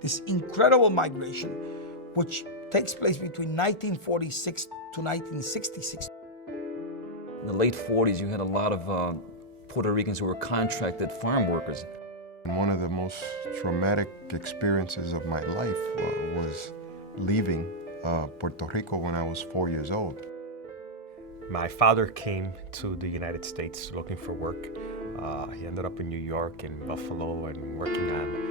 this incredible migration, which takes place between 1946 to 1966. In the late 40s, you had a lot of Puerto Ricans who were contracted farm workers. And one of the most traumatic experiences of my life was leaving Puerto Rico when I was 4 years old. My father came to the United States looking for work. He ended up in New York and Buffalo and working on,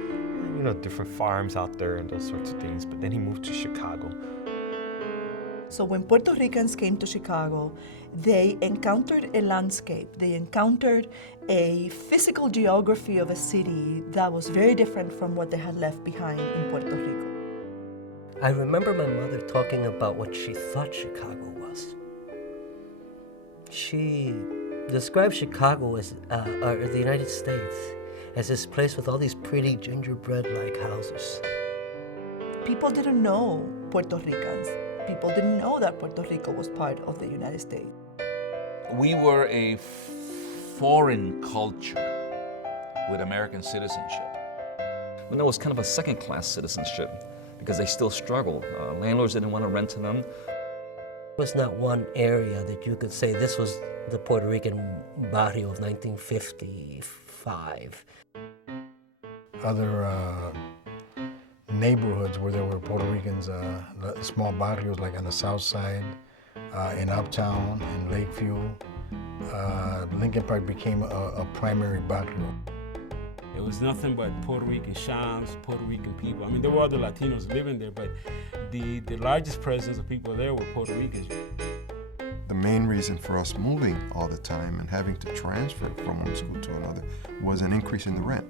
different farms out there and those sorts of things. But then he moved to Chicago. So when Puerto Ricans came to Chicago, they encountered a landscape, they encountered a physical geography of a city that was very different from what they had left behind in Puerto Rico. I remember my mother talking about what she thought Chicago was. She described Chicago as, or the United States, as this place with all these pretty gingerbread-like houses. People didn't know Puerto Ricans. People didn't know that Puerto Rico was part of the United States. We were a foreign culture with American citizenship. But no, it was kind of a second-class citizenship because they still struggled. Landlords didn't want to rent to them. There was not one area that you could say this was the Puerto Rican barrio of 1955. Other neighborhoods where there were Puerto Ricans, small barrios like on the south side, in Uptown, in Lakeview. Lincoln Park became a primary barrio. It was nothing but Puerto Rican shops, Puerto Rican people. I mean, there were other Latinos living there, but the largest presence of people there were Puerto Ricans. The main reason for us moving all the time and having to transfer from one school to another was an increase in the rent.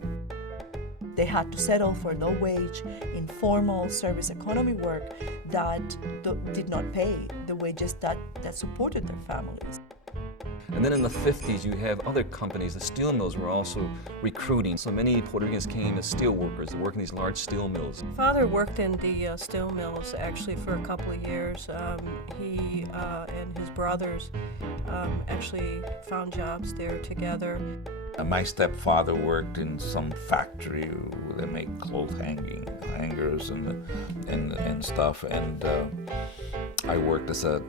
They had to settle for low-wage, informal service economy work that did not pay the wages that supported their families. And then in the 50s, you have other companies. The steel mills were also recruiting. So many Puerto Ricans came as steel workers to work in these large steel mills. Father worked in the steel mills actually for a couple of years. He and his brothers actually found jobs there together. My stepfather worked in some factory where they make clothes hangers and stuff, and I worked as a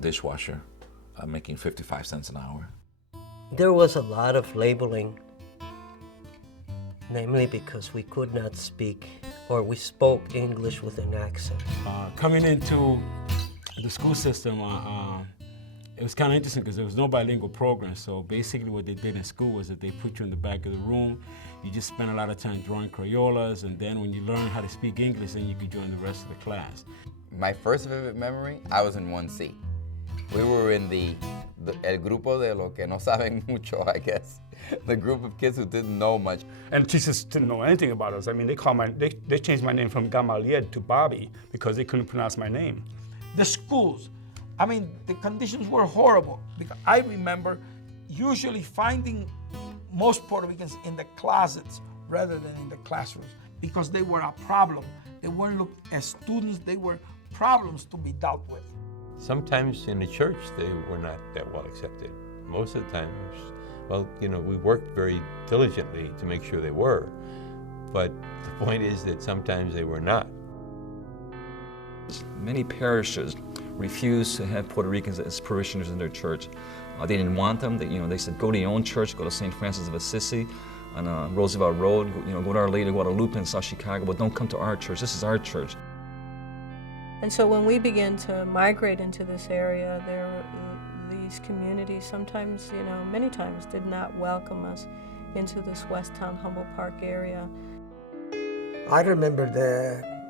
dishwasher, making 55 cents an hour. There was a lot of labeling, namely because we could not speak, or we spoke English with an accent. Coming into the school system, it was kind of interesting because there was no bilingual program. So basically what they did in school was that they put you in the back of the room. You just spent a lot of time drawing Crayolas, and then when you learn how to speak English, then you could join the rest of the class. My first vivid memory, I was in 1C. We were in el grupo de lo que no saben mucho, I guess. The group of kids who didn't know much. And teachers didn't know anything about us. I mean, they changed my name from Gamaliel to Bobby because they couldn't pronounce my name. The schools, I mean, the conditions were horrible because I remember usually finding most Puerto Ricans in the closets rather than in the classrooms because they were a problem. They weren't looked as students, they were problems to be dealt with. Sometimes in the church they were not that well accepted. Most of the times, well, we worked very diligently to make sure they were, but the point is that sometimes they were not. Many parishes refused to have Puerto Ricans as parishioners in their church. They didn't want them. They said, go to your own church, go to St. Francis of Assisi on Roosevelt Road, go to Our Lady of Guadalupe in South Chicago, but don't come to our church. This is our church. And so when we began to migrate into this area, there were these communities sometimes, many times did not welcome us into this West Town Humboldt Park area. I remember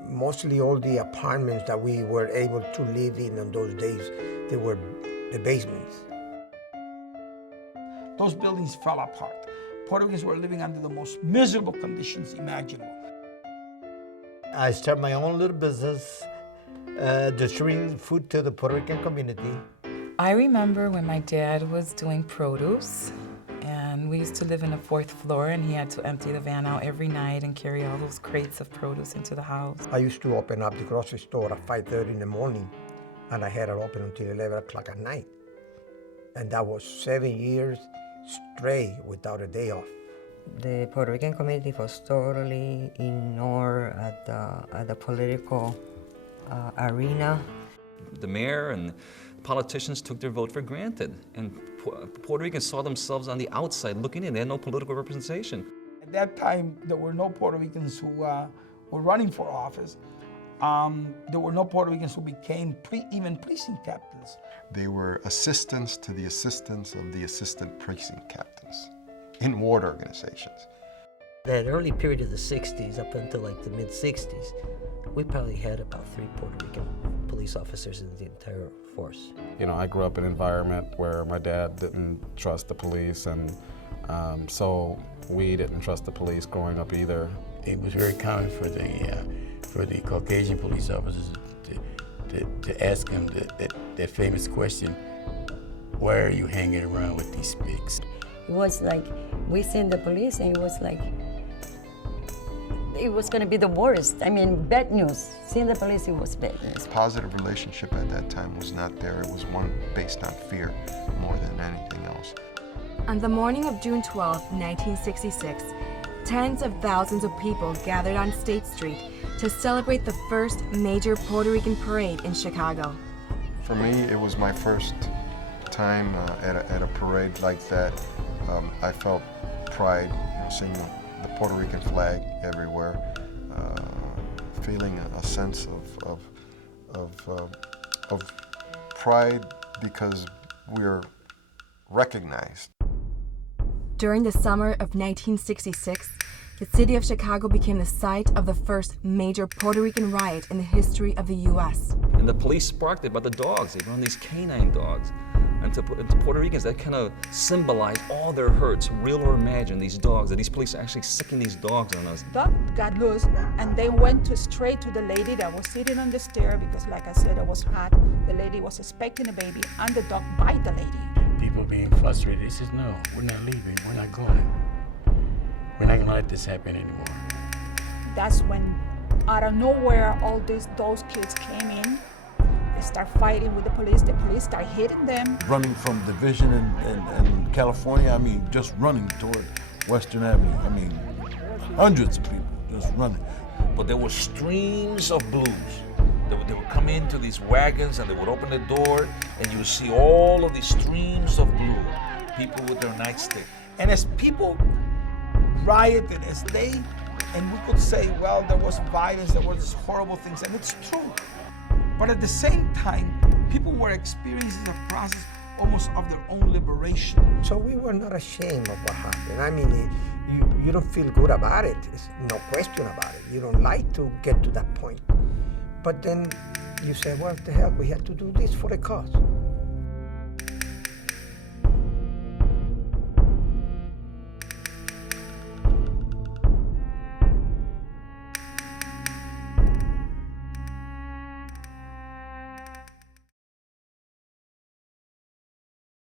mostly all the apartments that we were able to live in those days, they were the basements. Those buildings fell apart. Puerto Ricans were living under the most miserable conditions imaginable. I started my own little business, distributing food to the Puerto Rican community. I remember when my dad was doing produce, and we used to live in the 4th floor, and he had to empty the van out every night and carry all those crates of produce into the house. I used to open up the grocery store at 5:30 in the morning, and I had it open until 11 o'clock at night. And that was 7 years straight without a day off. The Puerto Rican community was totally ignored at the political arena. The mayor and politicians took their vote for granted, and Puerto Ricans saw themselves on the outside looking in. They had no political representation. At that time, there were no Puerto Ricans who were running for office. There were no Puerto Ricans who became even precinct captains. They were assistants to the assistants of the assistant precinct captains in ward organizations. That early period of the 60s up until like the mid-60s, we probably had about 3 Puerto Rican police officers in the entire force. You know, I grew up in an environment where my dad didn't trust the police, and so we didn't trust the police growing up either. It was very common for the Caucasian police officers to ask him that famous question, why are you hanging around with these pigs? It was like, we seen the police and it was like, it was going to be the worst. I mean, bad news. Seeing the police, it was bad news. Positive relationship at that time was not there. It was one based on fear more than anything else. On the morning of June 12, 1966, tens of thousands of people gathered on State Street to celebrate the first major Puerto Rican parade in Chicago. For me, it was my first time at a parade like that. I felt pride, seeing the Puerto Rican flag everywhere, feeling a sense of pride because we're recognized. During the summer of 1966, the city of Chicago became the site of the first major Puerto Rican riot in the history of the U.S. And the police sparked it by the dogs. They run these canine dogs. And to Puerto Ricans, that kind of symbolized all their hurts, real or imagined, these dogs, that these police are actually sicking these dogs on us. Dog got loose, and they went straight to the lady that was sitting on the stair because, like I said, it was hot. The lady was expecting a baby, and the dog bite the lady. People being frustrated, they says, no, we're not leaving, we're not going. We're not gonna let this happen anymore. That's when, out of nowhere, those kids came in. They start fighting with the police start hitting them. Running from Division and California, I mean, just running toward Western Avenue. I mean, hundreds of people just running. But there were streams of blues. They would come into these wagons and they would open the door and you would see all of these streams of blue, people with their nightstick. And as people rioted, and we could say, well, there was violence, there was horrible things, and it's true. But at the same time, people were experiencing the process almost of their own liberation. So we were not ashamed of what happened. I mean, you don't feel good about it. There's no question about it. You don't like to get to that point. But then you say, well, what the hell, we had to do this for a cause.